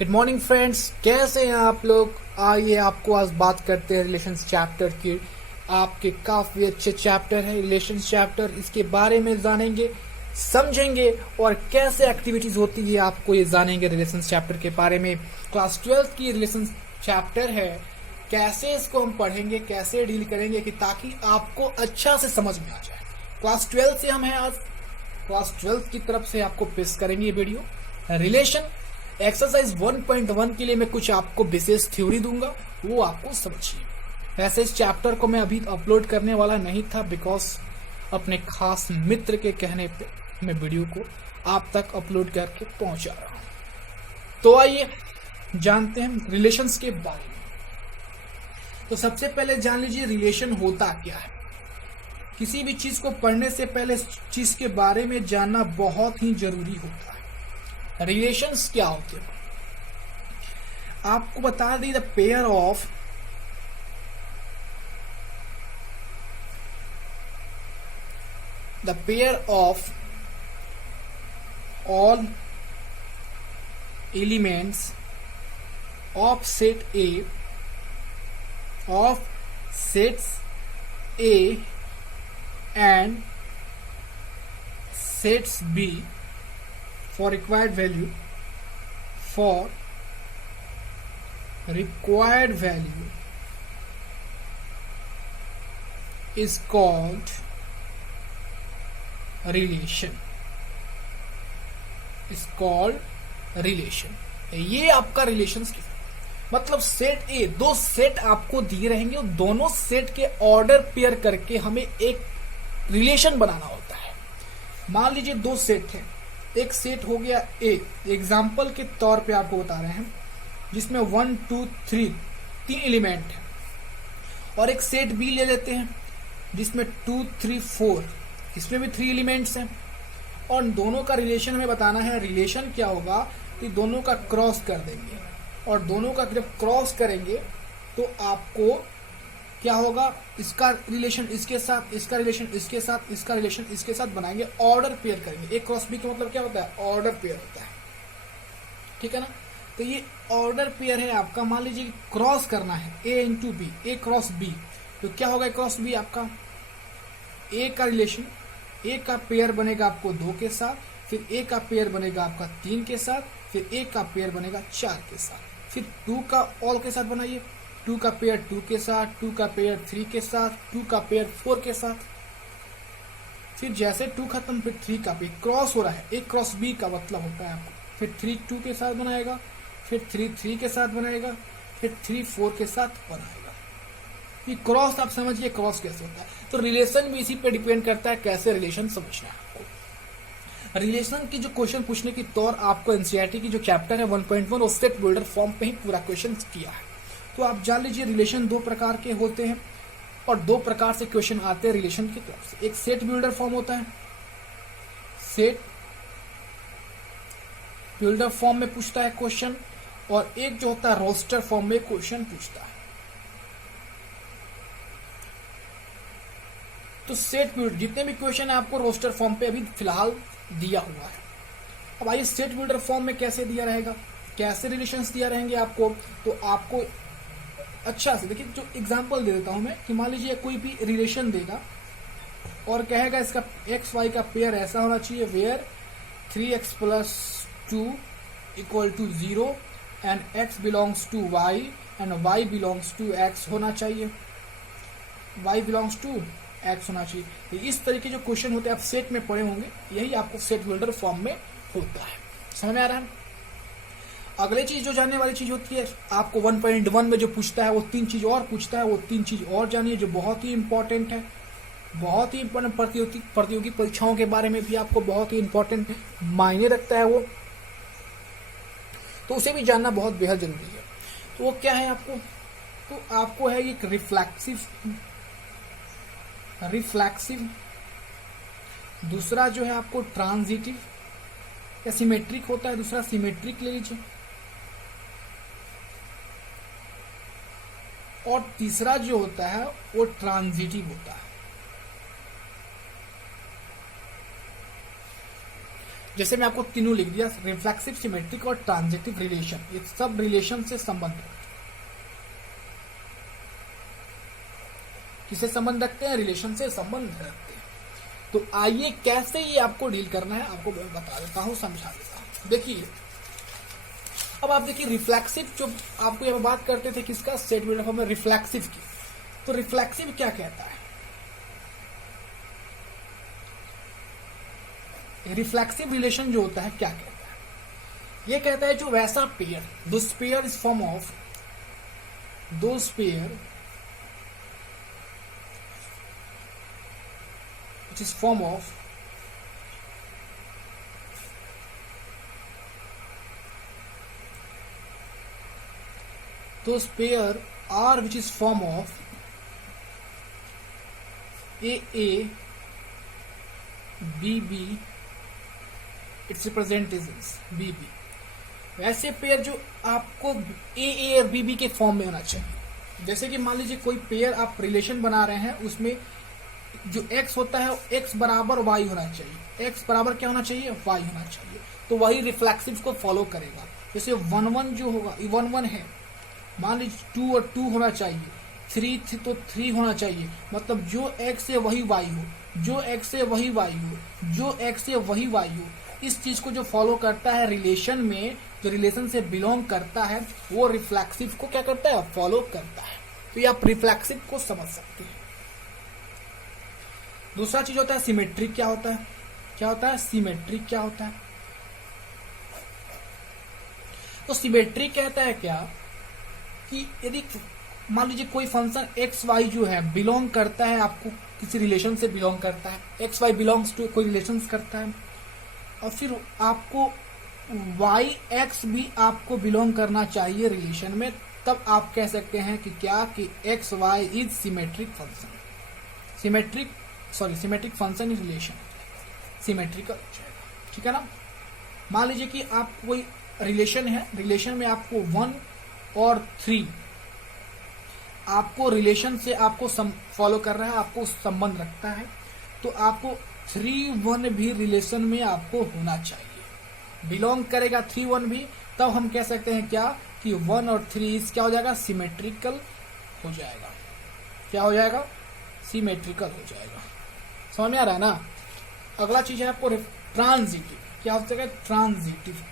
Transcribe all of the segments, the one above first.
Good morning friends, कैसे हैं आप लोग। आइए आपको आज बात करते हैं रिलेशंस चैप्टर की। आपके काफी अच्छे चैप्टर है रिलेशंस चैप्टर, इसके बारे में जानेंगे, समझेंगे और कैसे एक्टिविटीज होती है आपको ये जानेंगे रिलेशंस चैप्टर के बारे में। क्लास 12 की रिलेशंस चैप्टर है, कैसे इसको हम पढ़ेंगे, कैसे डील करेंगे कि ताकि आपको अच्छा से समझ में आ जाए। क्लास 12 से हम हैं आज, क्लास 12 की तरफ से आपको पेश करेंगे ये वीडियो। रिलेशन एक्सरसाइज 1.1 के लिए मैं कुछ आपको विशेष थ्योरी दूंगा, वो आपको समझिए। वैसे इस चैप्टर को मैं अभी अपलोड करने वाला नहीं था, बिकॉज अपने खास मित्र के कहने पे मैं वीडियो को आप तक अपलोड करके पहुंचा रहा हूं। तो आइए जानते हैं रिलेशंस के बारे में। तो सबसे पहले जान लीजिए रिलेशन होता क्या है। किसी भी चीज को पढ़ने से पहले इस चीज के बारे में जानना बहुत ही जरूरी होता है। रिलेशंस क्या होते हैं आपको बता दी। The pair of all elements of set A of sets A and sets B for required value is called relation. ये आपका रिलेशंस की मतलब सेट ए, दो सेट आपको दिए रहेंगे और दोनों सेट के ऑर्डर पेयर करके हमें एक रिलेशन बनाना होता है। मान लीजिए दो सेट हैं, एक सेट हो गया ए, एग्जाम्पल के तौर पे आपको बता रहे हैं, जिसमें 1 2 3 तीन एलिमेंट है, और एक सेट बी ले लेते हैं जिसमें 2 3 4, इसमें भी 3 एलिमेंट्स हैं, और दोनों का रिलेशन हमें बताना है। रिलेशन क्या होगा कि दोनों का क्रॉस कर देंगे, और दोनों का जब क्रॉस करेंगे तो आपको क्या होगा, इसका रिलेशन इसके साथ, इसका रिलेशन इसके साथ, इसका रिलेशन इसके साथ बनाएंगे, ऑर्डर पेयर करेंगे। एक क्रॉस बी का मतलब क्या होता है, ऑर्डर पेयर होता है, ठीक है ना। तो ये ऑर्डर पेयर है आपका। मान लीजिए क्रॉस करना है ए इंटू बी, ए क्रॉस बी, तो क्या होगा क्रॉस बी आपका, ए का रिलेशन, ए का पेयर बनेगा आपको 2 के साथ, फिर ए का पेयर बनेगा आपका 3 के साथ, फिर ए का पेयर बनेगा 4 के साथ, फिर 2 का ऑल के साथ बनाइए, 2 का पेयर 2 के साथ, 2 का पेयर 3 के साथ, 2 का पेयर 4 के साथ, फिर जैसे 2 खत्म फिर 3 का पेयर क्रॉस हो रहा है, एक क्रॉस बी का मतलब होता है आपको, फिर 3 2 के साथ बनाएगा, फिर 3 3 के साथ बनाएगा, फिर 3 4 के साथ बनाएगा। ये क्रॉस आप समझिए क्रॉस कैसे होता है। तो रिलेशन भी इसी पे डिपेंड करता है कैसे रिलेशन समझना है आपको। रिलेशन की जो क्वेश्चन पूछने की तौर आपको एनसीईआरटी की जो चैप्टर है 1.1 और सेट बिल्डर फॉर्म पे ही पूरा क्वेश्चन किया है। तो आप जान लीजिए रिलेशन 2 प्रकार के होते हैं और 2 प्रकार से क्वेश्चन आते हैं रिलेशन की तरफ से। एक सेट बिल्डर फॉर्म होता है, सेट बिल्डर फॉर्म में पूछता है क्वेश्चन, और एक जो होता है रोस्टर फॉर्म में क्वेश्चन पूछता है। तो सेट बिल्डर जितने भी क्वेश्चन है आपको रोस्टर फॉर्म पे अभी फिलहाल दिया हुआ है। अब आइए सेट बिल्डर फॉर्म में कैसे दिया रहेगा, कैसे रिलेशंस दिया रहेंगे आपको। तो आपको अच्छा से देखिए, जो एग्जांपल दे देता हूं मैं कि मान लीजिए कोई भी रिलेशन देगा और कहेगा इसका एक्स वाई का पेयर ऐसा होना चाहिए where 3x + 2 = 0 and x belongs to y and y belongs to x होना चाहिए, y बिलोंग्स टू x होना चाहिए। तो इस तरीके जो क्वेश्चन होते हैं आप सेट में पढ़े होंगे, यही आपको सेट बिल्डर फॉर्म में होता है। समझ में आ रहा है। अगले चीज जो जानने वाली चीज होती है आपको 1.1 में जो पूछता है वो 3 चीज और पूछता है, वो 3 चीज और जानिए जो बहुत ही इंपॉर्टेंट है, बहुत ही इंपॉर्टेंट। प्रतियोगी परीक्षाओं के बारे में भी आपको बहुत ही इंपॉर्टेंट मायने रखता है वो, तो उसे भी जानना बहुत बेहद जरूरी है। तो वो क्या है आपको, तो आपको है एक रिफ्लेक्सिव, दूसरा जो है आपको ट्रांजिटिव या सिमेट्रिक होता है, दूसरा सिमेट्रिक ले लीजिए, और तीसरा जो होता है वो ट्रांजिटिव होता है। जैसे मैं आपको तीनों लिख दिया, रिफ्लेक्सिव, सिमेट्रिक और ट्रांजिटिव रिलेशन, ये सब रिलेशन से संबंध रखते हैं। किससे संबंध रखते हैं? रिलेशन से संबंध रखते हैं। तो आइए कैसे ये आपको डील करना है आपको मैं बता देता हूं, समझा देता हूं। देखिए अब आप देखिए रिफ्लेक्सिव, जो आपको यहाँ बात करते थे किसका? सेट बिल्डर फॉर्म में रिफ्लेक्सिव की। तो रिफ्लेक्सिव क्या कहता है? रिफ्लेक्सिव रिलेशन जो होता है क्या कहता है? ये कहता है जो वैसा पेयर, दो पेयर इज फॉर्म ऑफ, दो pair which is form of those pair are which is form of AA BB, its representations BB। वैसे पेयर जो आपको AA और BB के फॉर्म में होना चाहिए। जैसे कि मान लीजिए कोई पेयर आप रिलेशन बना रहे हैं, उसमें जो x होता है x बराबर y होना चाहिए। x बराबर क्या होना चाहिए? y होना चाहिए। तो वही रिफ्लेक्सिव को फॉलो करेगा। जैसे 1 जो होगा, 1 है, मान लीजिए 2 और 2 होना चाहिए, 3 तो 3 होना चाहिए। मतलब जो x है वही y हो, जो x है वही y हो, जो x है वही y हो। इस चीज को जो फॉलो करता है रिलेशन में, जो रिलेशन से बिलोंग करता है, वो रिफ्लेक्सिव को क्या करता है? फॉलो करता है। तो ये आप रिफ्लेक्सिव को समझ सकते हैं। दूसरा चीज होता है सिमेट्रिक। क्या होता है? क्या होता है? सिमेट्रिक क्या होता है? तो सिमेट्रिक कहता है क्या कि यदि मान लीजिए कोई फंक्शन एक्स वाई जो है बिलोंग करता है, आपको किसी रिलेशन से बिलोंग करता है, एक्स वाई बिलोंग्स टू कोई रिलेशन करता है, और फिर आपको वाई एक्स भी आपको बिलोंग करना चाहिए रिलेशन में, तब आप कह सकते हैं कि क्या कि x y is symmetric function. Symmetric function is relation, symmetrical हो जाएगा। ठीक है ना? मान लीजिए कि आप कोई रिलेशन है, रिलेशन में आपको 1 और 3 आपको रिलेशन से आपको फॉलो कर रहा है, आपको संबंध रखता है, तो आपको 3-1 भी रिलेशन में आपको होना चाहिए, बिलोंग करेगा 3-1 भी। तब हम कह सकते हैं क्या कि 1 और 3 क्या हो जाएगा? सिमेट्रिकल हो जाएगा। क्या हो जाएगा? सिमेट्रिकल हो जाएगा। समझ में आ रहा है ना? अगला चीज है आपको ट्रांजिटिव। क्या हो जाएगा? ट्रांजिटिव।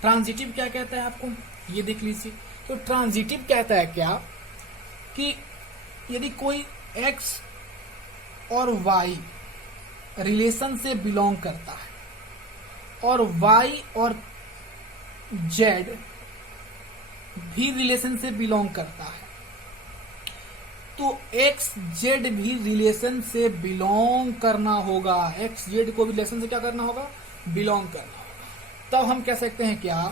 ट्रांजिटिव क्या कहता है आपको? ये देख लीजिए। तो ट्रांजिटिव कहता है क्या कि यदि कोई x और y रिलेशन से बिलोंग करता है और y और z भी रिलेशन से बिलोंग करता है, तो एक्स जेड भी रिलेशन से बिलोंग करना होगा। एक्स जेड को भी रिलेशन से क्या करना होगा? बिलोंग करना होगा। तब हम कह सकते हैं क्या?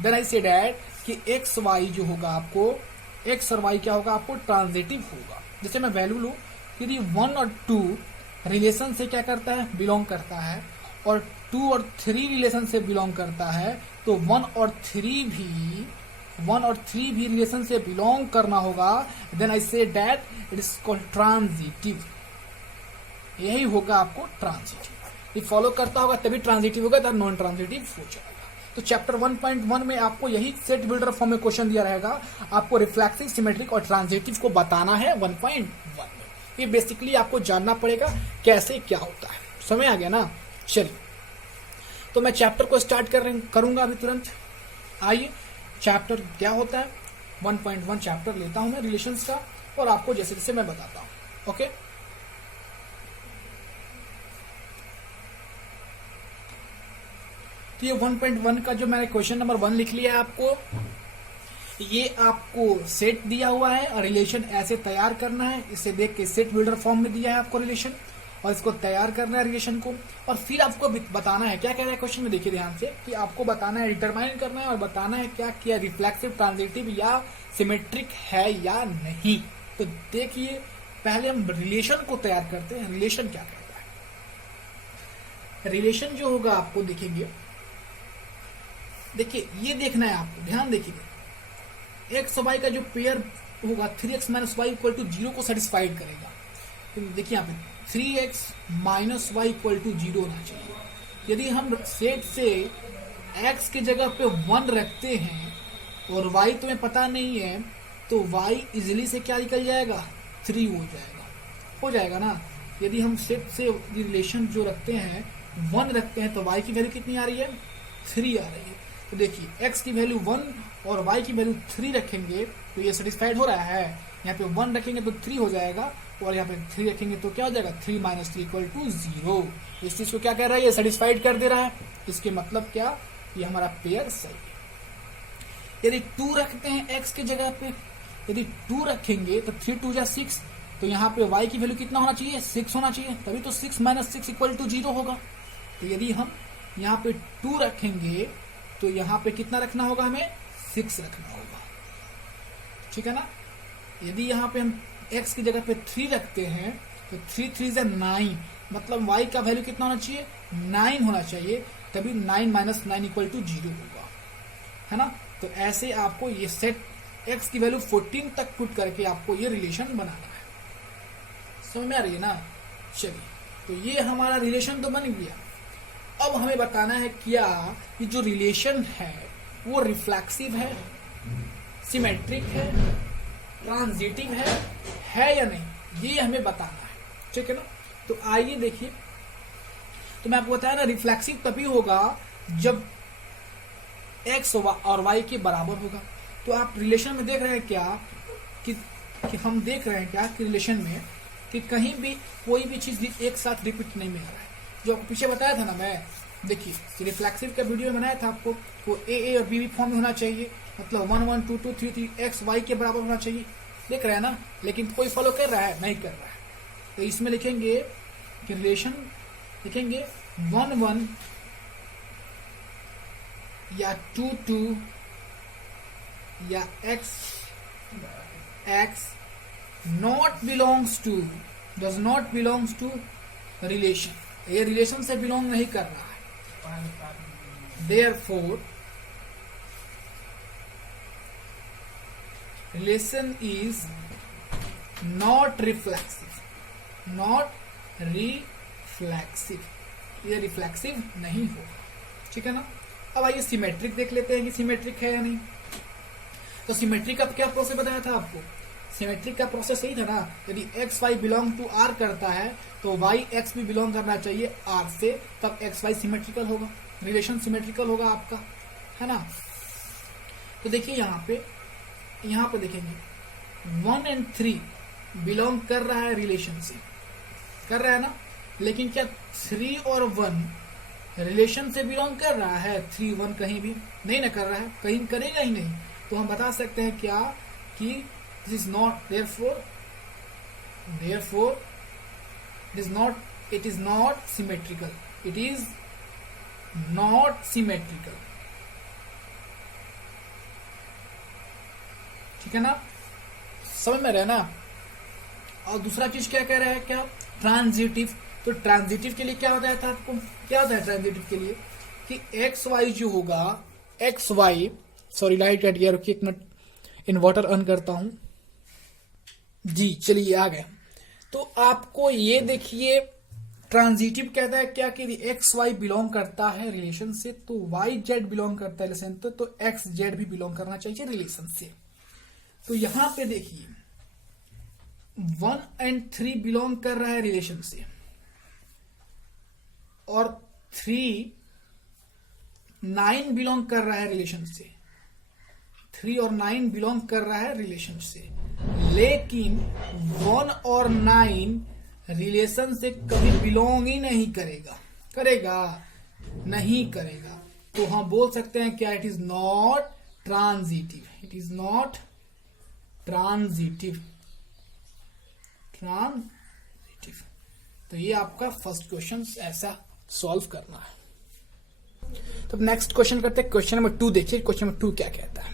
देन आई से डैट कि एक्स वाई जो होगा आपको, एक्स और वाई क्या होगा? आपको ट्रांजिटिव होगा। जैसे मैं वैल्यू लूं, यदि 1 और 2 रिलेशन से क्या करता है? बिलोंग करता है, और 2 और 3 रिलेशन से बिलोंग करता है, तो 1 और 3 भी रिलेशन से बिलोंग करना होगा। Then I say that it is called transitive. यही होगा आपको ट्रांजिटिव। ये फॉलो करता होगा तभी ट्रांजिटिव होगा, तब नॉन ट्रांजिटिव हो जाएगा। तो चैप्टर 1.1 में आपको यही सेट बिल्डर फॉर्म में क्वेश्चन दिया रहेगा, आपको रिफ्लेक्सिव, सिमेट्रिक और ट्रांजिटिव को बताना है 1.1 में। ये बेसिकली आपको जानना पड़ेगा कैसे क्या होता है। समझ आ गया ना? चलिए, तो मैं चैप्टर को स्टार्ट करूंगा अभी तुरंत। आइए, चैप्टर क्या होता है? 1.1 चैप्टर लेता हूं मैं रिलेशंस का, और आपको जैसे जैसे मैं बताता हूं। ओके, तो ये 1.1 का जो मैंने क्वेश्चन नंबर 1 लिख लिया है आपको, ये आपको सेट दिया हुआ है और रिलेशन ऐसे तैयार करना है। इसे देख के सेट बिल्डर फॉर्म में दिया है आपको रिलेशन, और इसको तैयार करना है रिलेशन को, और फिर आपको बताना है क्या कह रहा है क्वेश्चन में। देखिए ध्यान से कि आपको बताना है, डिटरमाइन करना है और बताना है क्या किया रिफ्लेक्सिव, ट्रांजिटिव या सिमेट्रिक है या नहीं। तो देखिए, पहले हम रिलेशन को तैयार करते हैं। रिलेशन क्या कहता है? रिलेशन जो होगा आपको देखेंगे, देखिए ये देखना है आपको, ध्यान देखिए, एक्स वाई का जो पेयर होगा 3x - y = 0 को सेटिस्फाइड करेगा। तो देखिए यहाँ पे 3x minus Y equal to 0 होना चाहिए। यदि हम सेट से x की जगह पे 1 रखते हैं और y तुम्हें पता नहीं है, तो y इजिली से क्या निकल जाएगा, 3 हो जाएगा ना। यदि हम सेट से रिलेशन जो रखते हैं 1 रखते हैं, तो y की वैल्यू कितनी आ रही है, 3 आ रही है। तो देखिए x की वैल्यू 1 और y की वैल्यू 3 रखेंगे तो ये सेटिस्फाइड हो रहा है। यहाँ पे 1 रखेंगे तो 3 हो जाएगा, और यहाँ पे 3 रखेंगे तो क्या हो जाएगा, 3 माइनस 3 इक्वल टू 0। इस चीज को क्या कर रहा है, ये सेटिस्फाइड कर दे रहा है। इसके मतलब क्या, ये हमारा पेयर सही है। यदि 2 रखते हैं x की जगह पे, यदि 2 रखेंगे तो 3 2 जा 6, तो यहाँ पे y की वैल्यू कितना होना चाहिए, 6 होना चाहिए, तभी तो 6 माइनस 6 इक्वल टू 0 होगा। तो यदि हम यहाँ पे 2 रखेंगे तो यहाँ पे कितना रखना होगा, हमें 6 रखना होगा, ठीक है ना। यदि यहाँ पे हम x की जगह पे 3 रखते हैं तो 3 3 जा 9, मतलब y का वैल्यू कितना होना चाहिए, 9 होना चाहिए, तभी 9 माइनस 9 इक्वल टू 0 होगा, है ना। तो ऐसे आपको ये सेट x की वैल्यू 14 तक पुट करके आपको ये रिलेशन बनाना है। समझ में आ रही है ना। चलिए, तो ये हमारा रिलेशन तो बन गया। अब हमें बताना है क्या कि जो रिलेशन है वो रिफ्लेक्सिव है, सिमेट्रिक है, ट्रांजिटिव है या नहीं, ये हमें बताना है, ठीक है ना। तो आइए देखिए, तो मैं आपको बताया ना, रिफ्लेक्सिव तभी होगा जब x और y के बराबर होगा। तो आप रिलेशन में देख रहे हैं क्या कि हम देख रहे हैं क्या कि रिलेशन में कि कहीं भी कोई भी चीज एक साथ रिपीट नहीं मिल रहा है। जो आपको पीछे बताया था ना मैं, देखिए रिफ्लेक्सिव का वीडियो में बनाया था आपको, वो ए और बी फॉर्म में होना चाहिए, मतलब 1 1 2 2 3 3 एक्स वाई के बराबर होना चाहिए। देख रहे हैं ना, लेकिन कोई फॉलो कर रहा है, नहीं कर रहा है। तो इसमें लिखेंगे कि रिलेशन लिखेंगे 1 1 या 2 2 या x not belongs to, does not belongs to relation, ये रिलेशन से बिलोंग नहीं कर रहा है। Therefore relation is not reflexive, not reflexive, ये रिफ्लेक्सिव नहीं होगा, ठीक है ना। अब आइए सिमेट्रिक देख लेते हैं कि सिमेट्रिक है या नहीं। तो सिमेट्रिक का क्या प्रोसेस बताया था आपको, सिमेट्रिक का प्रोसेस यही था ना, यदि x y belong to R करता है तो वाई एक्स भी बिलोंग करना चाहिए आर से, तब एक्स वाई सिमेट्रिकल होगा, रिलेशन सिमेट्रिकल होगा आपका, है ना। तो देखिए यहाँ पे देखेंगे 1 और 3 बिलोंग कर रहा है रिलेशन से, कर रहा है ना, लेकिन क्या 3 और 1 रिलेशन से बिलोंग कर रहा है, 3 1 कहीं भी नहीं ना कर रहा है, कहीं करेगा ही नहीं। तो हम बता सकते हैं क्या कि this is not, therefore it is not symmetrical, it is not symmetrical, ठीक है ना, समझ में रहे ना। और दूसरा चीज क्या कह रहा है, क्या ट्रांजिटिव। तो ट्रांजिटिव के लिए क्या होता है था आपको, क्या होता है ट्रांजिटिव के लिए कि एक्स वाई जो होगा, x y, sorry light cut गया, रुकिए एक मिनट, इन्वर्टर ऑन करता हूं जी, चलिए आ गए। तो आपको ये देखिए ट्रांजिटिव कहता है क्या कि एक्स वाई बिलोंग करता है रिलेशन से, तो वाई जेड बिलोंग करता है रिलेशन से, तो एक्स जेड भी बिलोंग करना चाहिए रिलेशन से। तो यहां पे देखिए 1 और 3 बिलोंग कर रहा है रिलेशन से, और 3 9 बिलोंग कर रहा है रिलेशन से, 3 और 9 बिलोंग कर रहा है रिलेशन से, लेकिन 1 और 9 रिलेशन से कभी बिलोंग ही नहीं करेगा, करेगा नहीं करेगा। तो हम बोल सकते हैं क्या, it is not transitive, it is not transitive, transitive. तो ये आपका फर्स्ट क्वेश्चन ऐसा सॉल्व करना है। तो नेक्स्ट क्वेश्चन करते हैं, क्वेश्चन नंबर 2 देखिए, क्वेश्चन नंबर 2 क्या कहता है।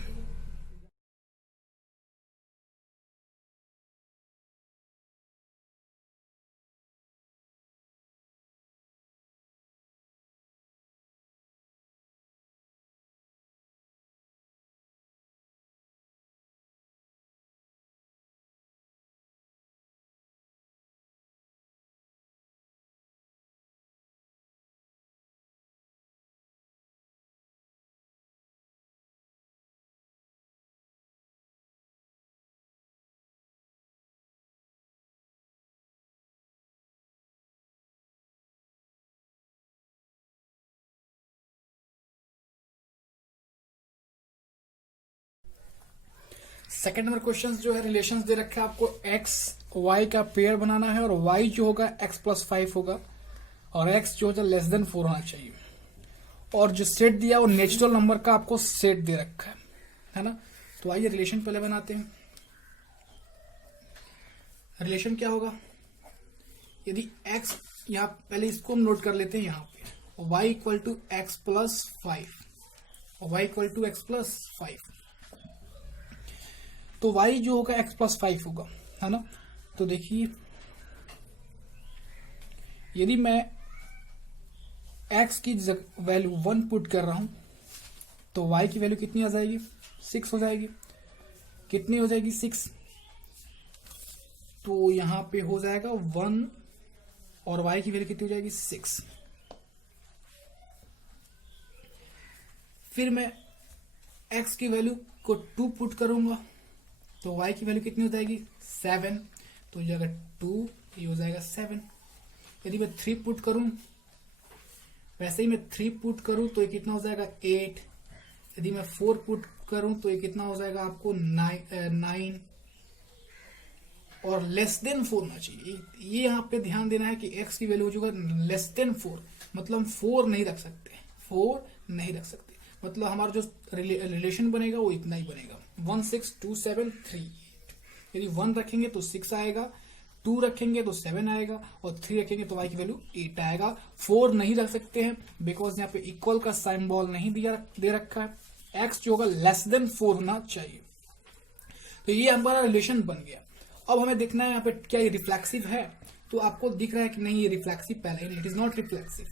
सेकंड नंबर क्वेश्चन जो है रिलेशंस दे रखा है आपको, एक्स वाई का पेयर बनाना है और वाई जो होगा x+5 होगा और x जो है लेस देन 4 होना चाहिए। और जो सेट दिया वो नेचुरल नंबर का आपको सेट दे रखा है ना। तो आइए रिलेशन पहले बनाते हैं। रिलेशन क्या होगा, यदि x, यहाँ पहले इसको हम नोट कर लेते हैं, यहाँ पे y इक्वल टू x+5 और y इक्वल टू x+5, तो y जो होगा x+5 होगा, है ना। तो देखिए यदि मैं x की वैल्यू 1 पुट कर रहा हूं तो y की वैल्यू कितनी आ जाएगी, 6 हो जाएगी। कितनी हो जाएगी, 6। तो यहां पे हो जाएगा 1 और y की वैल्यू कितनी हो जाएगी, 6। फिर मैं x की वैल्यू को 2 पुट करूंगा तो y की वैल्यू कितनी हो जाएगी, 7। तो ये अगर 2, ये हो जाएगा 7। यदि मैं 3 पुट करूं, वैसे ही मैं 3 पुट करूं तो ये कितना हो जाएगा, 8। यदि मैं 4 पुट करूं तो ये कितना हो जाएगा आपको, 9। और लेस देन 4 होना चाहिए। ये यहाँ पे ध्यान देना है कि x की वैल्यू हो जाएगा लेस देन 4, मतलब 4 नहीं रख सकते, 4 नहीं रख सकते। मतलब हमारा जो रिलेशन बनेगा वो इतना ही बनेगा, 1 6 2 7 3 8। यदि 1 रखेंगे तो 6 आएगा, 2 रखेंगे तो 7 आएगा और 3 रखेंगे तो y की वैल्यू 8 आएगा। 4 नहीं रख सकते हैं बिकॉज यहाँ पे इक्वल का सिंबल नहीं दे रखा है। x जो होगा लेस देन 4 होना चाहिए। तो ये हमारा रिलेशन बन गया। अब हमें देखना है यहाँ पे क्या ये रिफ्लेक्सिव है। तो आपको दिख रहा है कि नहीं ये रिफ्लेक्सिव पहले ही, it is not reflexive,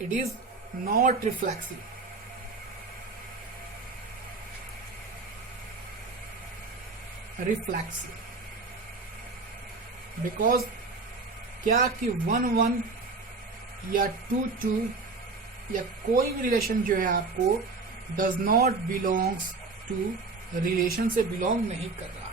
it is not reflexive. Reflexive because क्या कि 1 1 या 2 2 या कोई भी रिलेशन जो है आपको does not belongs to relation से बिलोंग नहीं कर रहा है।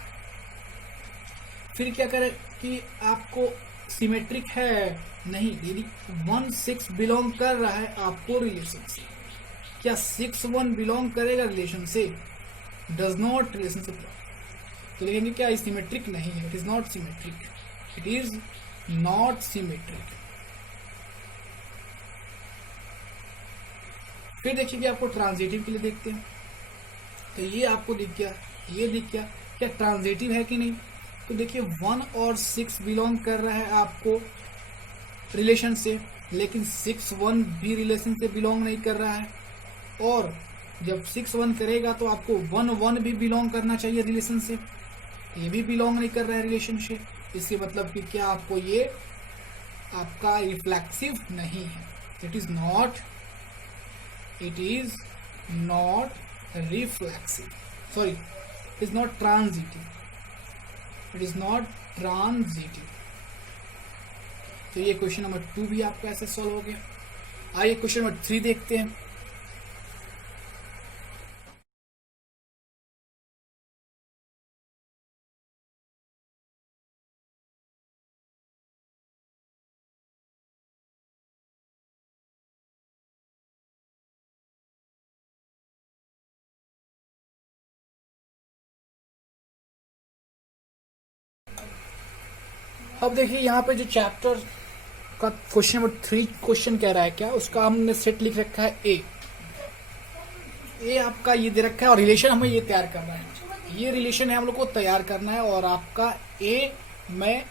फिर क्या करें कि आपको सिमेट्रिक है, नहीं, यदि 1 6 बिलोंग कर रहा है आपको रिलेशन से, क्या 6 1 बिलोंग करेगा रिलेशन से, डज नॉट रिलेशन से बिलोंग। तो देखेंगे क्या सिमेट्रिक नहीं है, it is not symmetric, it is not symmetric. फिर देखिए कि आपको ट्रांजिटिव के लिए देखते हैं। तो ये आपको दिख गया, ये दिख गया, क्या ट्रांजिटिव है कि नहीं। तो देखिए 1 और 6 बिलोंग कर रहा है आपको रिलेशन से, लेकिन 6 1 भी रिलेशन से बिलोंग नहीं कर रहा है। और जब 6 1 करेगा तो आपको 1 1 भी बिलोंग करना चाहिए रिलेशन से, ये भी बिलोंग नहीं कर रहा है रिलेशन से। इसके मतलब कि क्या आपको ये आपका रिफ्लेक्सिव नहीं है, it is not reflexive, sorry it is not transitive, it is not transitive. तो ये क्वेश्चन नंबर 2 भी आपका ऐसे सॉल्व हो गया। आइए क्वेश्चन नंबर 3 देखते हैं। अब देखिए यहाँ पे जो चैप्टर का क्वेश्चन नंबर 3 क्वेश्चन कह रहा है क्या, उसका हमने सेट लिख रखा है ए आपका ये दे रखा है और रिलेशन हमें ये तैयार करना है। ये रिलेशन है हम लोग को तैयार करना है और आपका ए में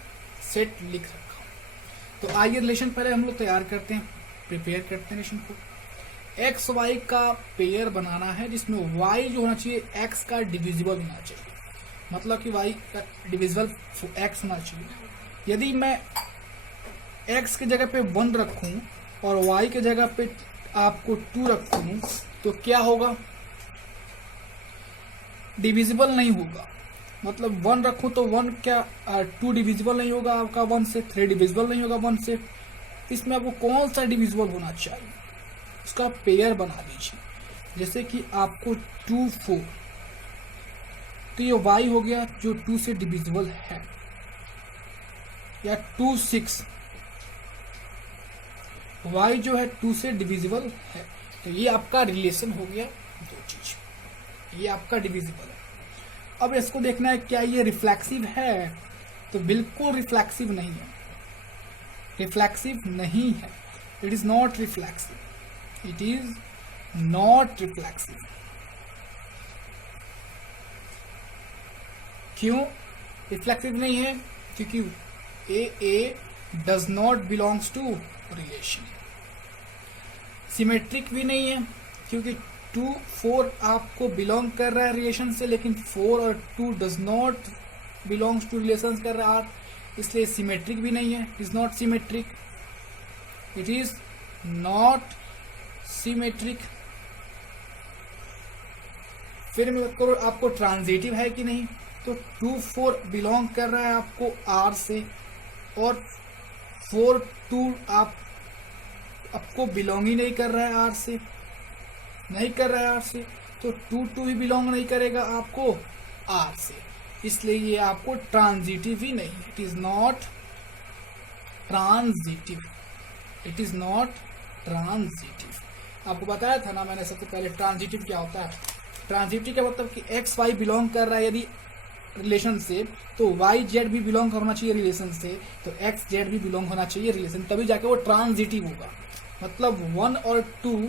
सेट लिख रखा हूं। तो आइए रिलेशन पहले हम लोग तैयार करते हैं, प्रिपेयर करते हैं रिलेशन को। एक्स वाई का पेयर बनाना है जिसमें वाई जो होना चाहिए एक्स का डिविजिबल होना चाहिए, मतलब कि वाई का डिविजिबल एक्स होना चाहिए। यदि मैं x की जगह पे 1 रखूं और y की जगह पे आपको 2 रखूं तो क्या होगा, डिविजिबल नहीं होगा। मतलब 1 रखूं तो 1 क्या 2 डिविजिबल नहीं होगा आपका 1 से, 3 डिविजिबल नहीं होगा 1 से। इसमें आपको कौन सा डिविजिबल होना चाहिए, उसका पेयर बना दीजिए। जैसे कि आपको 2 4, तो ये y हो गया जो 2 से डिविजिबल है, या 2 6, y जो है 2 से डिविजिबल है। तो ये आपका रिलेशन हो गया, दो चीज, ये आपका डिविजिबल है। अब इसको देखना है क्या ये रिफ्लेक्सिव है, तो बिल्कुल रिफ्लेक्सिव नहीं है, रिफ्लेक्सिव नहीं है, it is not reflexive, it is not reflexive. क्यों रिफ्लेक्सिव नहीं है? क्योंकि a does not belongs to relation. Symmetric भी नहीं है क्योंकि 2 4 आपको बिलोंग कर रहा है रिलेशन से, लेकिन 4 और 2 does not belongs to relation कर रहा है, इसलिए सिमेट्रिक भी नहीं है, is not symmetric, it is not symmetric. फिर मैं बात करूं आपको ट्रांजिटिव है कि नहीं, तो 2 4 बिलोंग कर रहा है आपको आर से, और 4 2 आपको बिलोंग ही नहीं कर रहा है आर से, नहीं कर रहा है आर से, तो 2 2 भी बिलोंग नहीं करेगा आपको आर से, इसलिए ये आपको ट्रांजिटिव ही नहीं है, it is not transitive, it is not transitive. आपको बताया था ना मैंने सबसे पहले ट्रांजिटिव क्या होता है। ट्रांजिटिव का मतलब कि एक्स वाई बिलोंग कर रहा है यदि रिलेशन से, तो वाई जेड भी बिलोंग होना चाहिए रिलेशन से, तो एक्स जेड भी बिलोंग होना चाहिए रिलेशन, तभी जाके वो ट्रांजिटिव होगा। मतलब 1 और 2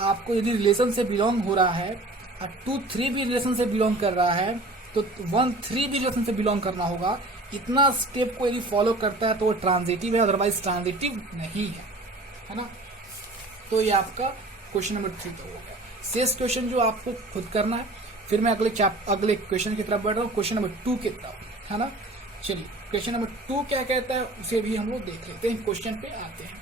आपको यदि रिलेशन से बिलोंग हो रहा है और 2 3 भी रिलेशन से बिलोंग कर रहा है, तो 1 3 भी रिलेशन से बिलोंग करना होगा। इतना स्टेप को यदि फॉलो करता है तो वो ट्रांजिटिव है, अदरवाइज ट्रांजिटिव नहीं है ना। तो ये आपका क्वेश्चन नंबर 3 तो हो गया। शेष क्वेश्चन जो आपको खुद करना है, फिर मैं अगले क्वेश्चन की तरफ बढ़ रहा हूँ, क्वेश्चन नंबर 2 की तरफ, है ना। चलिए क्वेश्चन नंबर 2 क्या कहता है उसे भी हम लोग देख लेते हैं, क्वेश्चन पे आते हैं।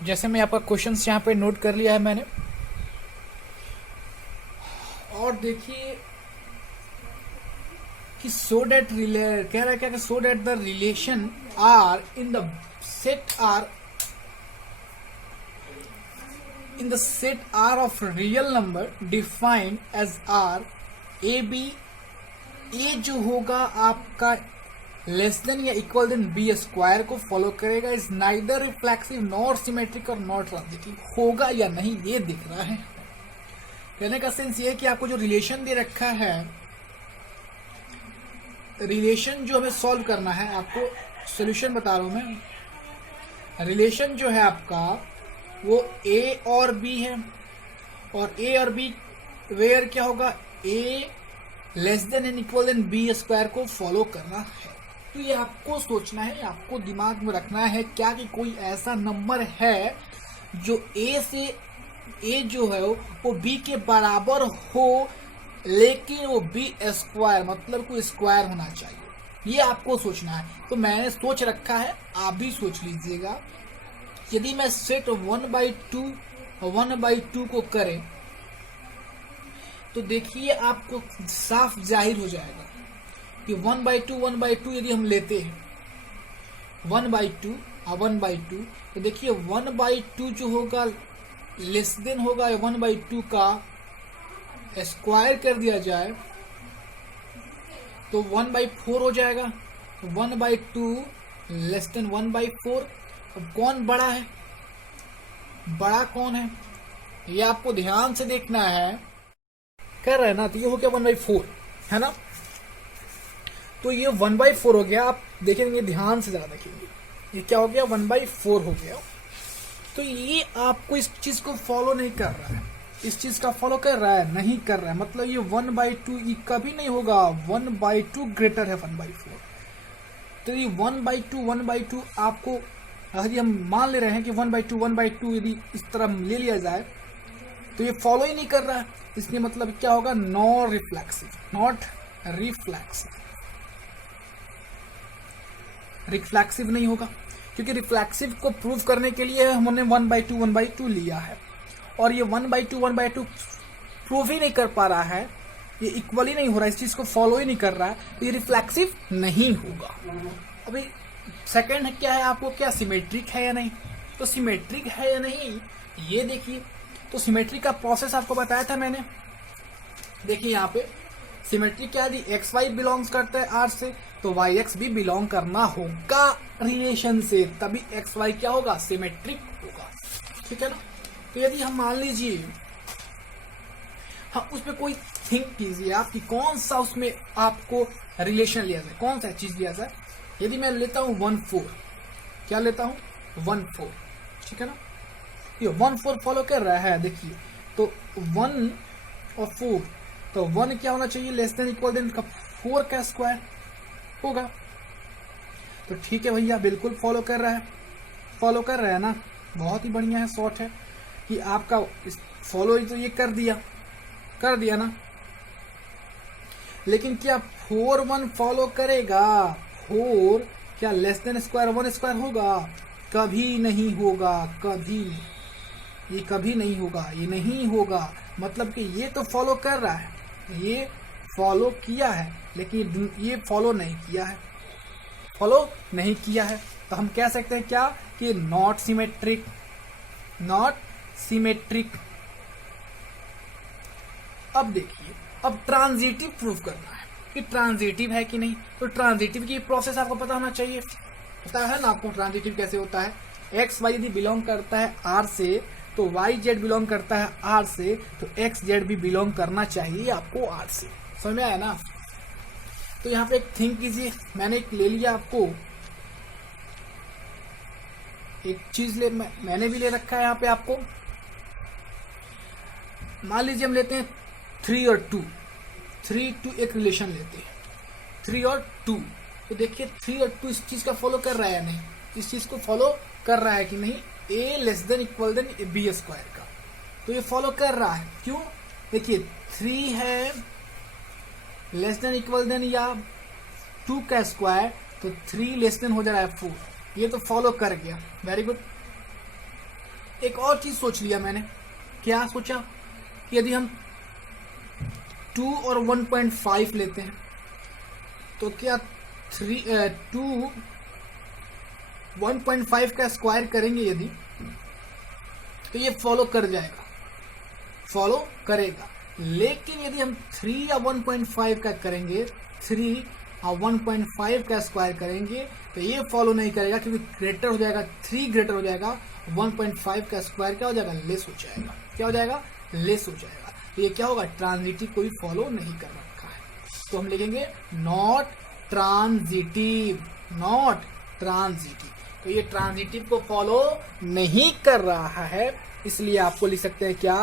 जैसे मैं आपका क्वेश्चन यहाँ पे नोट कर लिया है मैंने, और देखिए कि सो डेट कह रहा है क्या, so that the relation R in the set R in the set R of real number defined as R A b, a जो होगा आपका लेस देन या इक्वल देन बी स्क्वायर को फॉलो करेगा, is neither reflexive not symmetric और not transitive. होगा या नहीं ये दिख रहा है। कहने का सेंस ये है कि आपको जो रिलेशन दे रखा है, रिलेशन जो हमें सॉल्व करना है, आपको सॉल्यूशन बता रहा हूं मैं। रिलेशन जो है आपका वो ए और बी है, और ए और बी वेयर क्या होगा, a less than and equal than b square को फॉलो करना है। तो ये आपको सोचना है, आपको दिमाग में रखना है क्या कि कोई ऐसा नंबर है जो ए जो है वो बी के बराबर हो, लेकिन वो बी स्क्वायर मतलब कोई स्क्वायर होना चाहिए, ये आपको सोचना है। तो मैंने सोच रखा है, आप भी सोच लीजिएगा। यदि मैं सेट 1/2 को करें तो देखिए आपको साफ जाहिर हो जाएगा कि 1/2 यदि हम लेते हैं 1/2 तो देखिए 1/2 जो होगा लेस देन होगा 1/2 का स्क्वायर कर दिया जाए तो 1/4 हो जाएगा। 1/2 लेस देन 1/4। अब कौन बड़ा है, बड़ा कौन है ये आपको ध्यान से देखना है। कर रहे हैं ना, तो ये हो गया 1/4 है ना, तो ये 1/4 हो गया। आप देखेंगे ध्यान से जरा देखेंगे, ये क्या हो गया 1/4 हो गया। तो ये आपको इस चीज को फॉलो नहीं कर रहा है, इस चीज का फॉलो कर रहा है, नहीं कर रहा है, मतलब ये 1/2 कभी नहीं होगा। 1/2 ग्रेटर है 1/4। तो ये 1/2 आपको यदि हम मान ले रहे हैं कि 1/2 यदि इस तरह ले लिया जाए तो ये फॉलो ही नहीं कर रहा है, इसलिए मतलब क्या होगा, नॉट रिफ्लेक्सिव नहीं होगा। क्योंकि रिफ्लेक्सिव को प्रूव करने के लिए हमने 1/2 लिया है, और ये 1/2 प्रूव ही नहीं कर पा रहा है, ये इक्वल ही नहीं हो रहा है, इस चीज को फॉलो ही नहीं कर रहा है, तो ये रिफ्लेक्सिव नहीं होगा। अभी सेकंड क्या है आपको, क्या सिमेट्रिक है या नहीं। तो सिमेट्रिक है या नहीं ये देखिए। तो सिमेट्रिक का प्रोसेस आपको बताया था मैंने। देखिए यहाँ पे सिमेट्रिक क्या दी, एक्स वाई बिलोंग्स करता है आर से, तो वाई एक्स भी बिलोंग करना होगा रिलेशन से, तभी एक्स वाई क्या होगा, सिमेट्रिक होगा। ठीक है ना। तो यदि हम मान लीजिए हाँ उसमें कोई थिंक कीजिए आप कि कौन सा उसमें आपको रिलेशन लिया जाए, कौन सा चीज लिया जाए। यदि मैं लेता हूं 1-4, क्या लेता हूं 1-4, ठीक है ना। ये 1-4 फॉलो कर रहा है देखिए। तो 1 और 4, तो 1 क्या होना चाहिए, लेस देन इक्वल देन 4 का स्क्वायर होगा। तो ठीक है भैया, बिल्कुल फॉलो कर रहा है, फॉलो कर रहा है ना, बहुत ही बढ़िया है, शॉर्ट है कि आपका फॉलो तो ये कर दिया ना। लेकिन क्या 4-1 फॉलो करेगा, 4 क्या लेस देन स्क्वायर 1 स्क्वायर होगा, कभी नहीं होगा, ये कभी नहीं होगा, ये नहीं होगा। मतलब कि ये तो फॉलो कर रहा है, ये फॉलो किया है, लेकिन ये फॉलो नहीं किया है, फॉलो नहीं किया है। तो हम कह सकते हैं क्या कि नॉट सिमेट्रिक, नॉट सिमेट्रिक। अब देखिए, अब ट्रांजिटिव प्रूफ करना है कि ट्रांजिटिव है कि नहीं। तो ट्रांजिटिव की प्रोसेस आपको पता होना चाहिए, पता है ना आपको ट्रांजिटिव कैसे होता है। एक्स वाई यदि बिलोंग करता है आर से, तो वाई जेड बिलोंग करता है आर से, तो एक्स जेड भी बिलोंग करना चाहिए आपको आर से। समझ में आया ना। तो यहाँ पे एक थिंक कीजिए, मैंने एक ले लिया आपको एक चीज मैंने भी ले रखा है यहाँ पे आपको। मान लीजिए हम लेते हैं 3 और 2, 3-2 एक रिलेशन लेते हैं, 3 और 2। तो देखिए 3 और 2 इस चीज का फॉलो कर रहा है या नहीं, इस चीज को फॉलो कर रहा है कि नहीं, a less than equal than b square का। तो ये फॉलो कर रहा है, क्यों, देखिए 3 है लेस देन इक्वल देन या 2 का स्क्वायर, तो 3 लेस देन हो जा रहा है 4, ये तो फॉलो कर गया, वेरी गुड। एक और चीज सोच लिया मैंने, क्या सोचा कि यदि हम 2 और 1.5 लेते हैं, तो क्या 2 1.5 का स्क्वायर करेंगे यदि, तो ये फॉलो कर जाएगा, फॉलो करेगा। लेकिन यदि हम 3 या 1.5 का करेंगे, 3 और 1.5 का स्क्वायर करेंगे, तो ये फॉलो नहीं करेगा, क्योंकि ग्रेटर हो जाएगा, 3 ग्रेटर हो जाएगा, 1.5 का स्क्वायर क्या हो जाएगा, लेस हो जाएगा, क्या हो जाएगा, लेस हो जाएगा। तो ये क्या होगा, ट्रांजिटिव को भी फॉलो नहीं कर रखा है। तो हम लिखेंगे नॉट ट्रांजिटिव, नॉट ट्रांजिटिव। तो ये ट्रांजिटिव को फॉलो नहीं कर रहा है, इसलिए आपको लिख सकते हैं क्या,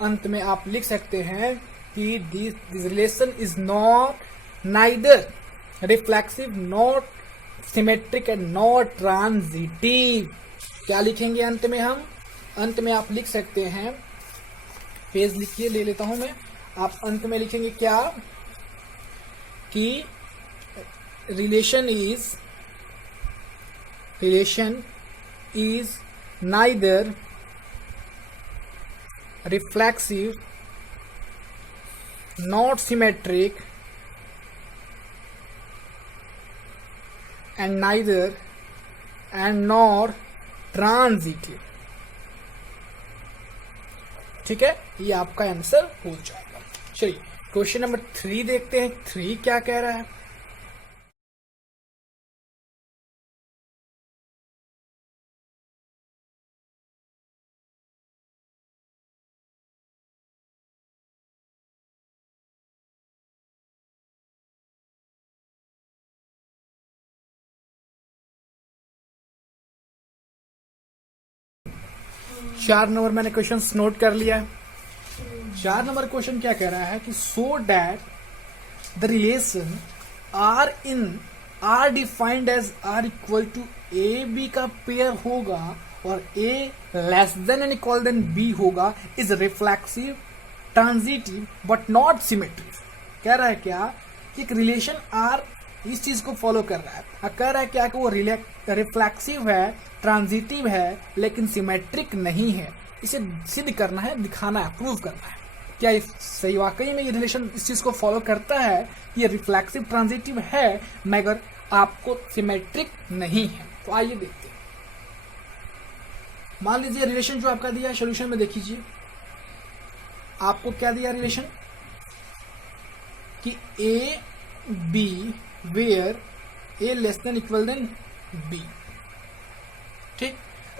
अंत में आप लिख सकते हैं कि this relation is not neither reflexive, not symmetric and not transitive. क्या लिखेंगे अंत में हम, अंत में आप लिख सकते हैं, पेज लिखिए, ले लेता हूं मैं, आप अंत में लिखेंगे क्या कि relation is neither reflexive, not symmetric, and not transitive। ठीक है, ये आपका आंसर हो जाएगा। चलिए क्वेश्चन नंबर 3 देखते हैं, 3 क्या कह रहा है। चार नंबर मैंने क्वेश्चन नोट कर लिया है। 4 नंबर क्वेश्चन क्या कह रहा है कि so that the relation R defined as R equal to a b का पेयर होगा और a less than and equal than b होगा, is reflexive, transitive but not symmetric. कह रहा है क्या कि एक रिलेशन आर इस चीज को फॉलो कर रहा है, कह रहा है क्या कि वो रिफ्लेक्सिव है, ट्रांजिटिव है, लेकिन सिमेट्रिक नहीं है। इसे सिद्ध करना है, दिखाना है, प्रूव करना है। क्या सही वाकई में ये रिलेशन इस चीज को फॉलो करता है, ये रिफ्लेक्सिव ट्रांजिटिव है, मगर आपको सिमेट्रिक नहीं है। तो आइए देखते हैं। मान लीजिए रिलेशन जो आपका दिया है सोल्यूशन में देख लीजिए, आपको क्या दिया रिलेशन कि A B where A less than equal than B. ठीक,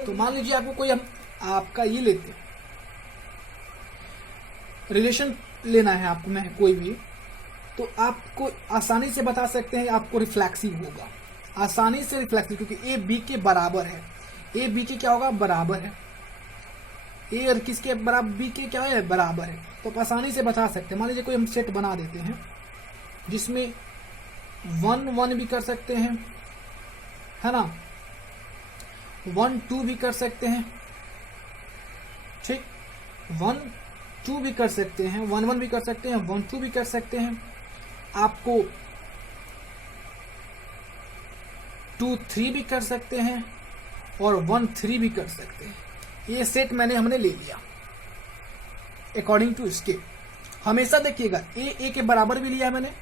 तो मान लीजिए आपको कोई हम आपका ये लेते रिलेशन लेना है आपको में कोई भी, तो आपको आसानी से बता सकते हैं आपको रिफ्लेक्सिव होगा, आसानी से रिफ्लेक्सिव, क्योंकि ए बी के बराबर है। ए बी के क्या होगा बराबर है, ए और किसके बराबर बी के क्या है बराबर है, तो आप आसानी से बता सकते हैं। मान लीजिए कोई हम सेट बना देते हैं जिसमें 1 1 भी कर सकते हैं, है ना, 1 2 भी कर सकते हैं, ठीक, 1 2 भी कर सकते हैं, 1 1 भी कर सकते हैं, 1 2 भी कर सकते हैं, आपको 2 3 भी कर सकते हैं और 1 3 भी कर सकते हैं। ये सेट हमने ले लिया अकॉर्डिंग टू इसके। हमेशा देखिएगा ए के बराबर भी लिया है मैंने,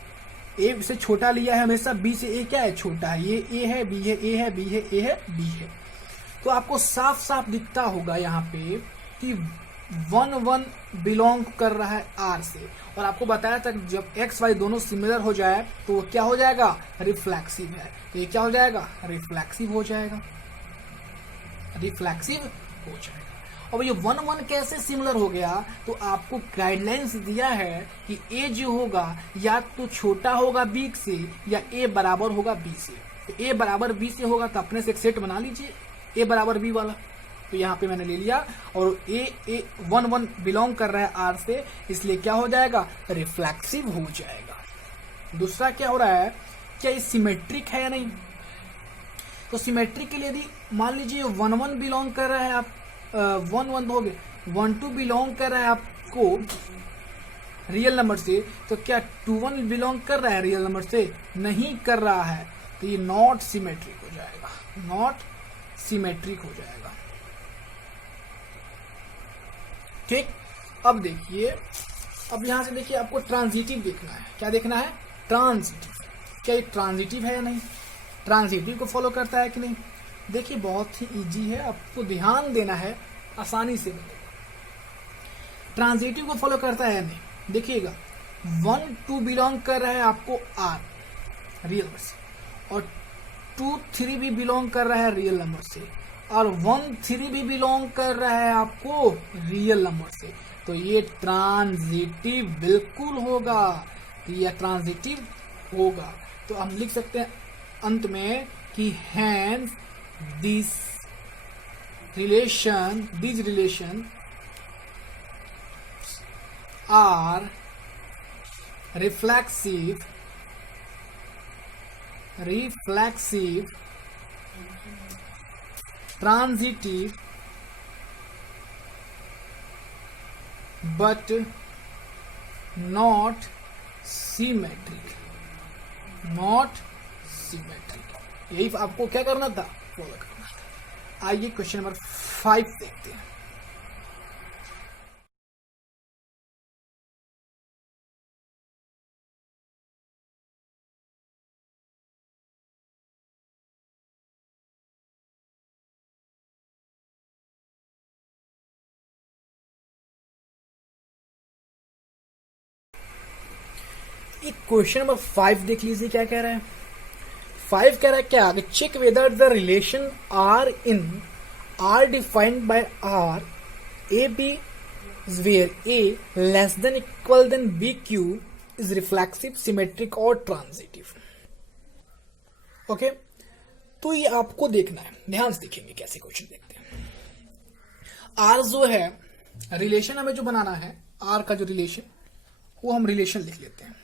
ए से छोटा लिया है हमेशा, बी से ए क्या है छोटा है, ये ए है बी है ए है बी है ए है बी है। तो आपको साफ साफ दिखता होगा यहाँ पे कि 1 1 बिलोंग कर रहा है आर से, और आपको बताया था जब एक्स वाई दोनों सिमिलर हो जाए तो वो क्या हो जाएगा रिफ्लेक्सिव है। तो ये क्या हो जाएगा रिफ्लेक्सिव हो जाएगा, रिफ्लेक्सिव हो जाएगा। अब ये 1 1 कैसे सिमिलर हो गया, तो आपको गाइडलाइंस दिया है कि ए जो होगा या तो छोटा होगा बी से या ए बराबर होगा बी से। तो ए बराबर बी से होगा तो अपने से एक सेट बना लीजिए ए बराबर बी वाला। तो यहाँ पे मैंने ले लिया, और ए 1 1 बिलोंग कर रहा है आर से, इसलिए क्या हो जाएगा रिफ्लेक्सिव हो जाएगा। दूसरा क्या हो रहा है, क्या ये सिमेट्रिक है या नहीं। तो सिमेट्रिक के लिए यदि मान लीजिए 1 1 बिलोंग कर रहा है, आप 1 1 हो गए, 1 2 बिलोंग कर रहा है आपको रियल नंबर से, तो क्या 2 1 बिलोंग कर रहा है रियल नंबर से, नहीं कर रहा है, तो ये नॉट सिमेट्रिक हो जाएगा, नॉट सिमेट्रिक हो जाएगा। ठीक, अब देखिए, अब यहां से देखिए आपको ट्रांजिटिव देखना है। क्या देखना है ट्रांजिटिव, क्या ये ट्रांजिटिव है या नहीं, ट्रांजिटिव को फॉलो करता है कि नहीं। देखिए बहुत ही इजी है, आपको ध्यान देना है, आसानी से मिलेगा। ट्रांजिटिव को फॉलो करता है या नहीं, देखिएगा 1 2 बिलोंग कर रहा है आपको आर रियल नंबर से, और 2 3 भी बिलोंग कर रहा है रियल नंबर से, और 1 3 भी बिलोंग कर रहा है आपको रियल नंबर से, तो ये ट्रांजिटिव बिल्कुल होगा, तो ये ट्रांजिटिव होगा। तो हम लिख सकते हैं अंत में कि hence these relation are reflexive, transitive, but not symmetric, not symmetric। यही आपको क्या करना था, फॉलो करना था। आइए क्वेश्चन नंबर 5 देखते हैं। क्वेश्चन नंबर 5 देख लीजिए क्या कह रहा है। 5 कह रहा है क्या, check whether the relation R defined by R A B where A less than equal than B cube is reflexive, symmetric और ट्रांजिटिव। ओके, तो ये आपको देखना है, ध्यान से देखेंगे कैसे क्वेश्चन देखते हैं। आर जो है रिलेशन हमें जो बनाना है, आर का जो रिलेशन, वो हम रिलेशन लिख लेते हैं।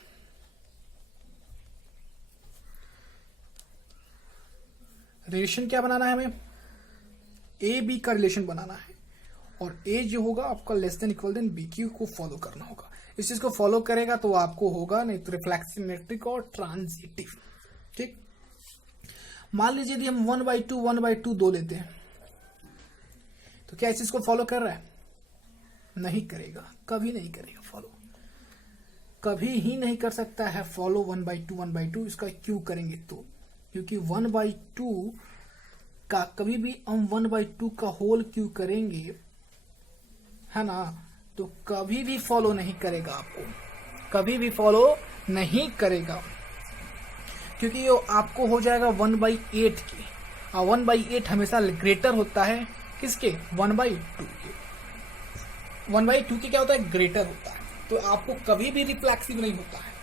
रिलेशन क्या बनाना है हमें, ए बी का रिलेशन बनाना है, और ए जो होगा आपका less than equal than B cube को फॉलो करना होगा। इस चीज को फॉलो करेगा तो आपको होगा, नहीं तो रिफ्लेक्सिव, सिमेट्रिक और ट्रांजिटिव। ठीक, मान लीजिए यदि हम 1/2 2 लेते हैं, तो क्या इस चीज को फॉलो कर रहा है, नहीं करेगा, कभी नहीं करेगा फॉलो, कभी ही नहीं कर सकता है फॉलो 1/2 इसका क्यों करेंगे तो क्योंकि 1/2 का कभी भी हम 1/2 का होल क्यू करेंगे, है ना, तो कभी भी फॉलो नहीं करेगा, आपको कभी भी फॉलो नहीं करेगा, क्योंकि ये आपको हो जाएगा 1/8 की, और 1/8 हमेशा ग्रेटर होता है किसके, 1/2 के। 1/2 के क्या होता है, ग्रेटर होता है। तो आपको कभी भी रिफ्लेक्सिव नहीं होता है,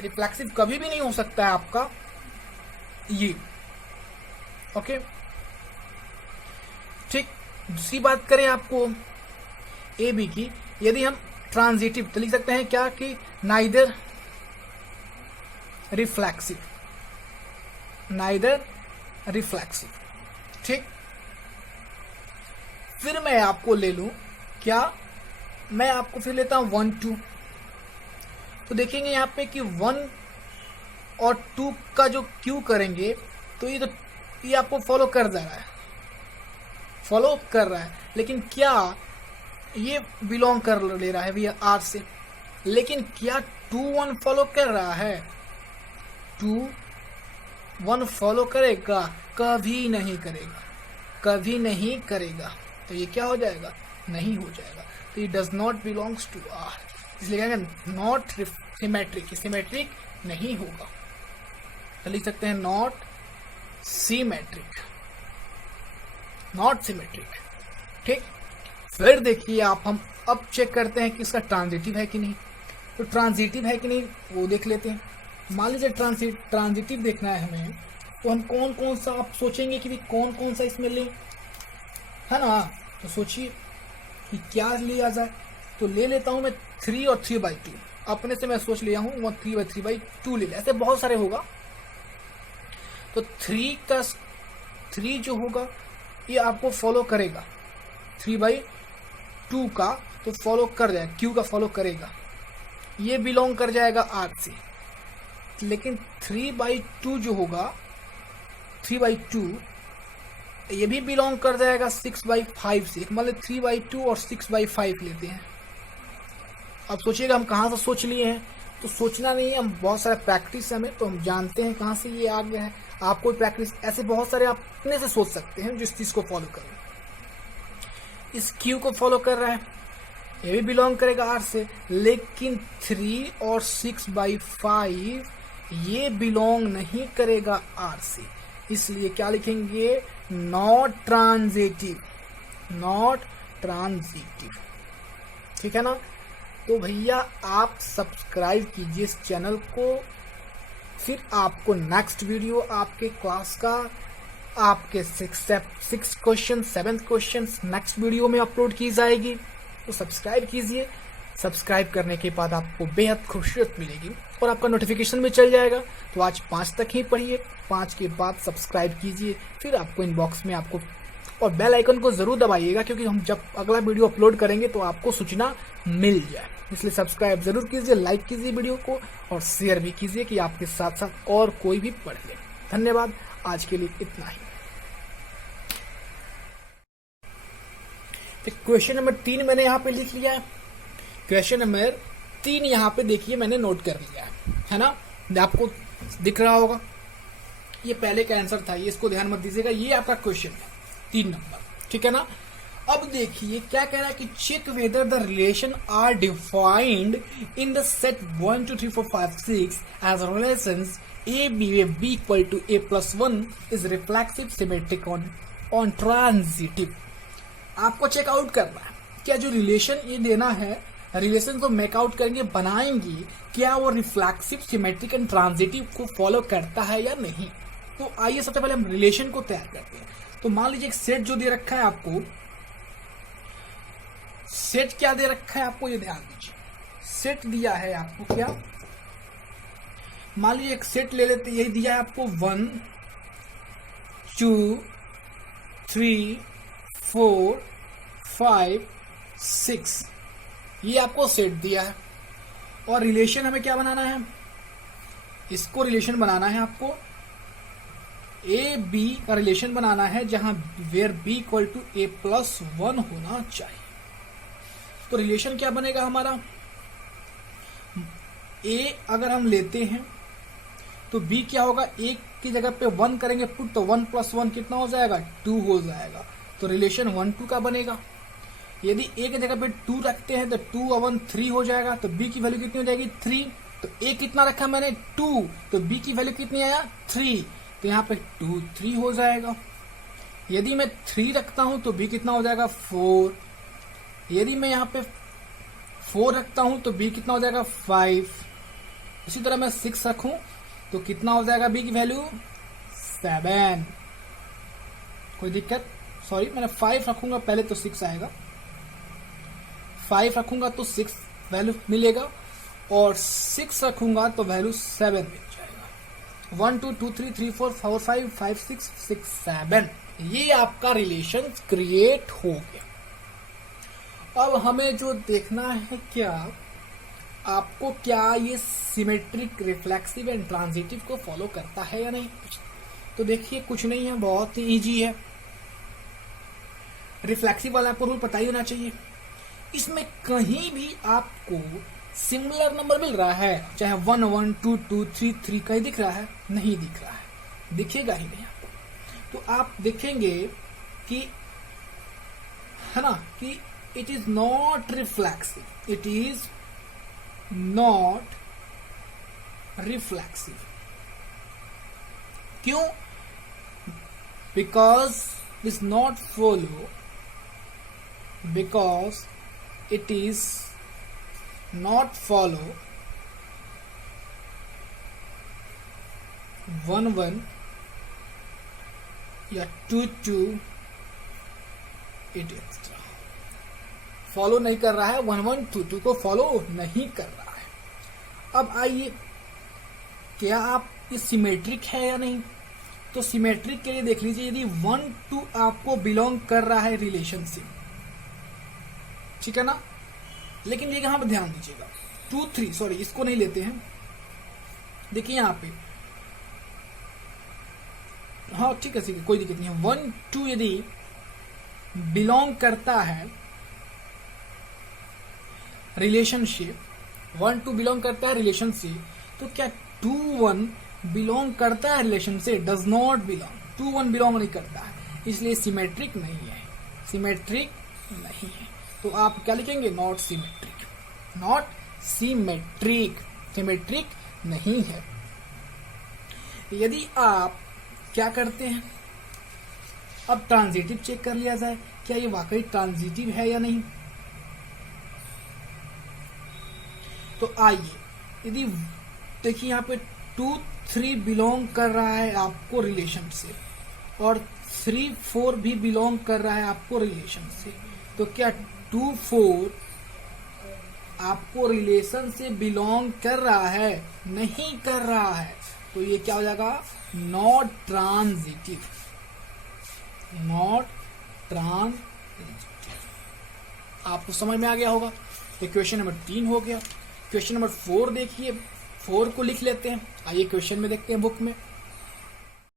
रिफ्लेक्सिव कभी भी नहीं हो सकता है आपका ये। ओके, ठीक। दूसरी बात करें आपको ए बी की, यदि हम ट्रांजिटिव तो लिख सकते हैं क्या कि नाइदर रिफ्लेक्सिव, नाइदर रिफ्लेक्सिव, ठीक। फिर मैं आपको ले लूं क्या, मैं आपको फिर लेता हूं 1 2, तो देखेंगे यहां पे कि 1 और 2 का जो क्यू करेंगे तो ये आपको फॉलो कर जा रहा है, फॉलो कर रहा है, लेकिन क्या ये बिलोंग कर ले रहा है भैया आर से, लेकिन क्या 2 1 फॉलो कर रहा है, 2 1 फॉलो करेगा, कभी नहीं करेगा, कभी नहीं करेगा, तो ये क्या हो जाएगा, नहीं हो जाएगा, तो ये does not belongs to R, इसलिए कहेंगे नॉट सिमेट्रिक, सिमेट्रिक नहीं होगा, तो लिख सकते हैं नॉट सिमेट्रिक, नॉट सिमेट्रिक, ठीक। फिर देखिए आप, हम अब चेक करते हैं कि इसका ट्रांजिटिव है कि नहीं, तो ट्रांजिटिव है कि नहीं वो देख लेते हैं। मान लीजिए ट्रांजिटिव देखना है हमें, तो हम कौन कौन सा, आप सोचेंगे कि कौन कौन सा इसमें लें, है ना, तो सोचिए कि क्या लिया जाए, तो ले लेता हूं मैं 3 और 3/2, अपने से मैं सोच लिया हूं 3/2 ले लिया, ऐसे बहुत सारे होगा, तो 3 जो होगा ये आपको फॉलो करेगा, 3/2 का तो फॉलो कर जाएगा, क्यू का फॉलो करेगा, ये बिलोंग कर जाएगा आर से, लेकिन 3/2 जो होगा, 3/2 ये भी बिलोंग कर जाएगा 6/5 से, मतलब 3/2 और 6/5 लेते हैं। अब सोचिएगा हम कहाँ से सोच लिए हैं, तो सोचना नहीं है, हम बहुत सारा प्रैक्टिस है हमें, तो हम जानते हैं कहाँ से ये आ गया है। आप कोई प्रैक्टिस ऐसे बहुत सारे आप अपने से सोच सकते हैं जिस चीज को फॉलो करें, इस क्यू को फॉलो कर रहा है, ये भी बिलोंग करेगा आर से, लेकिन 3 और 6/5 ये बिलोंग नहीं करेगा आर से, इसलिए क्या लिखेंगे, नॉट ट्रांजिटिव, नॉट ट्रांजिटिव, ठीक है ना। तो भैया आप सब्सक्राइब कीजिए इस चैनल को, फिर आपको नेक्स्ट वीडियो आपके क्लास का, आपके 6 क्वेश्चन 7 क्वेश्चन नेक्स्ट वीडियो में अपलोड की जाएगी, तो सब्सक्राइब कीजिए। सब्सक्राइब करने के बाद आपको बेहद खुशियत मिलेगी और आपका नोटिफिकेशन भी चल जाएगा। तो आज 5 तक ही पढ़िए, 5 के बाद सब्सक्राइब कीजिए, फिर आपको इनबॉक्स में आपको, और बेल आइकन को जरूर दबाइएगा, क्योंकि हम जब अगला वीडियो अपलोड करेंगे तो आपको सूचना मिल जाए, इसलिए सब्सक्राइब जरूर कीजिए, लाइक कीजिए वीडियो को और शेयर भी कीजिए कि आपके साथ साथ और कोई भी पढ़ ले। धन्यवाद, आज के लिए इतना ही। क्वेश्चन नंबर 3 मैंने यहाँ पे लिख लिया है, क्वेश्चन नंबर 3 यहाँ पे देखिए मैंने नोट कर लिया है ना, आपको दिख रहा होगा, ये पहले का आंसर था, ये इसको ध्यान मत दीजिएगा, ये आपका क्वेश्चन है 3 नंबर, ठीक है ना। अब देखिए क्या कह रहा है कि check whether the relation R defined in the set 1 2 3 4 5 6 as relations a b equal to a+1 is reflexive symmetric on transitive। आपको चेकआउट करना है क्या जो रिलेशन ये देना है, रिलेशन को मेकआउट करेंगे, बनाएंगे, क्या वो रिफ्लेक्सिव सिमेट्रिक एंड ट्रांजिटिव को फॉलो करता है या नहीं। तो आइए सबसे पहले हम रिलेशन को तैयार करते हैं। तो मान लीजिए एक सेट जो दे रखा है आपको, सेट क्या दे रखा है आपको, ये ध्यान दीजिए, सेट दिया है आपको क्या, मान लीजिए एक सेट ले लेते, यही दिया है आपको 1 2 3 4 5 6, ये आपको सेट दिया है, और रिलेशन हमें क्या बनाना है, इसको रिलेशन बनाना है आपको, ए बी का रिलेशन बनाना है, जहां where B equal to a+1 होना चाहिए। तो रिलेशन क्या बनेगा हमारा, ए अगर हम लेते हैं तो बी क्या होगा, एक की जगह पे 1 करेंगे पुट, तो 1 + 1 कितना हो जाएगा, 2 हो जाएगा। तो रिलेशन 1-2 का बनेगा। यदि ए की जगह पे 2 रखते हैं तो 2 और 1 3 हो जाएगा। तो बी की वैल्यू कितनी हो जाएगी, 3। तो ए कितना रखा मैंने, 2, तो बी की वैल्यू कितनी आया, 3। तो यहाँ पे 2 3 हो जाएगा। यदि मैं 3 रखता हूं तो बी कितना हो जाएगा, 4। यदि मैं यहाँ पे 4 रखता हूं तो बी कितना हो जाएगा, 5। इसी तरह मैं 6 रखूं तो कितना हो जाएगा बी की वैल्यू, 7। कोई दिक्कत, सॉरी मैंने 5 रखूंगा पहले तो 6 आएगा, 5 रखूंगा तो 6 वैल्यू मिलेगा, और 6 रखूंगा तो वैल्यू 7 मिल जाएगा। 1 2 2 3 3 4 4 5 5 6 6 7, ये आपका रिलेशन क्रिएट हो गया। अब हमें जो देखना है, क्या आपको क्या ये सिमेट्रिक, रिफ्लेक्सिव एंड ट्रांजिटिव को फॉलो करता है या नहीं। तो देखिए कुछ नहीं है, बहुत ही इजी है। रिफ्लेक्सिव वाला आपको रूल पता ही होना चाहिए। इसमें कहीं भी आपको सिमिलर नंबर मिल रहा है, चाहे 1 1 2 2 3 3, कहीं दिख रहा है, नहीं दिख रहा है, दिखेगा ही नहीं आपको। तो आप देखेंगे कि, है ना, कि it is not reflexive, it is not reflexive. क्यों? Because is not follow, because it is not follow 1 1 या 2 2, इट एक्स्ट्रा फॉलो नहीं कर रहा है, 1 1 2 2 को फॉलो नहीं कर रहा है। अब आइए, क्या आप ये सिमेट्रिक है या नहीं। तो सिमेट्रिक के लिए देख लीजिए, यदि 1 2 आपको बिलोंग कर रहा है रिलेशनशिप, ठीक है ना, लेकिन ये यहां पर ध्यान दीजिएगा, 2 3, सॉरी इसको नहीं लेते हैं, देखिए यहां पे, हाँ ठीक है कोई दिक्कत नहीं है। 1 2 यदि बिलोंग करता है रिलेशनशिप, 1 2 बिलोंग करता है रिलेशनशिप, तो क्या 2 1 बिलोंग करता है रिलेशन से, डज नॉट बिलोंग, 2 1 बिलोंग नहीं करता है, इसलिए सिमेट्रिक नहीं है, सिमेट्रिक नहीं है। तो आप क्या लिखेंगे, not symmetric, not symmetric, symmetric नहीं है। यदि आप क्या करते हैं, अब ट्रांजिटिव चेक कर लिया जाए, क्या ये वाकई ट्रांजिटिव है या नहीं। तो आइए, यदि देखिए यहाँ पे 2 3 बिलोंग कर रहा है आपको रिलेशन से, और 3 4 भी बिलोंग कर रहा है आपको रिलेशन से, तो क्या 2 4 आपको रिलेशन से बिलोंग कर रहा है, नहीं कर रहा है, तो ये क्या हो जाएगा, नॉट ट्रांजिटिव, नॉट ट्रांजिटिव। आपको समझ में आ गया होगा। तो क्वेश्चन नंबर 3 हो गया। क्वेश्चन नंबर 4 देखिए, 4 को लिख लेते हैं। आइए क्वेश्चन में देखते हैं बुक में।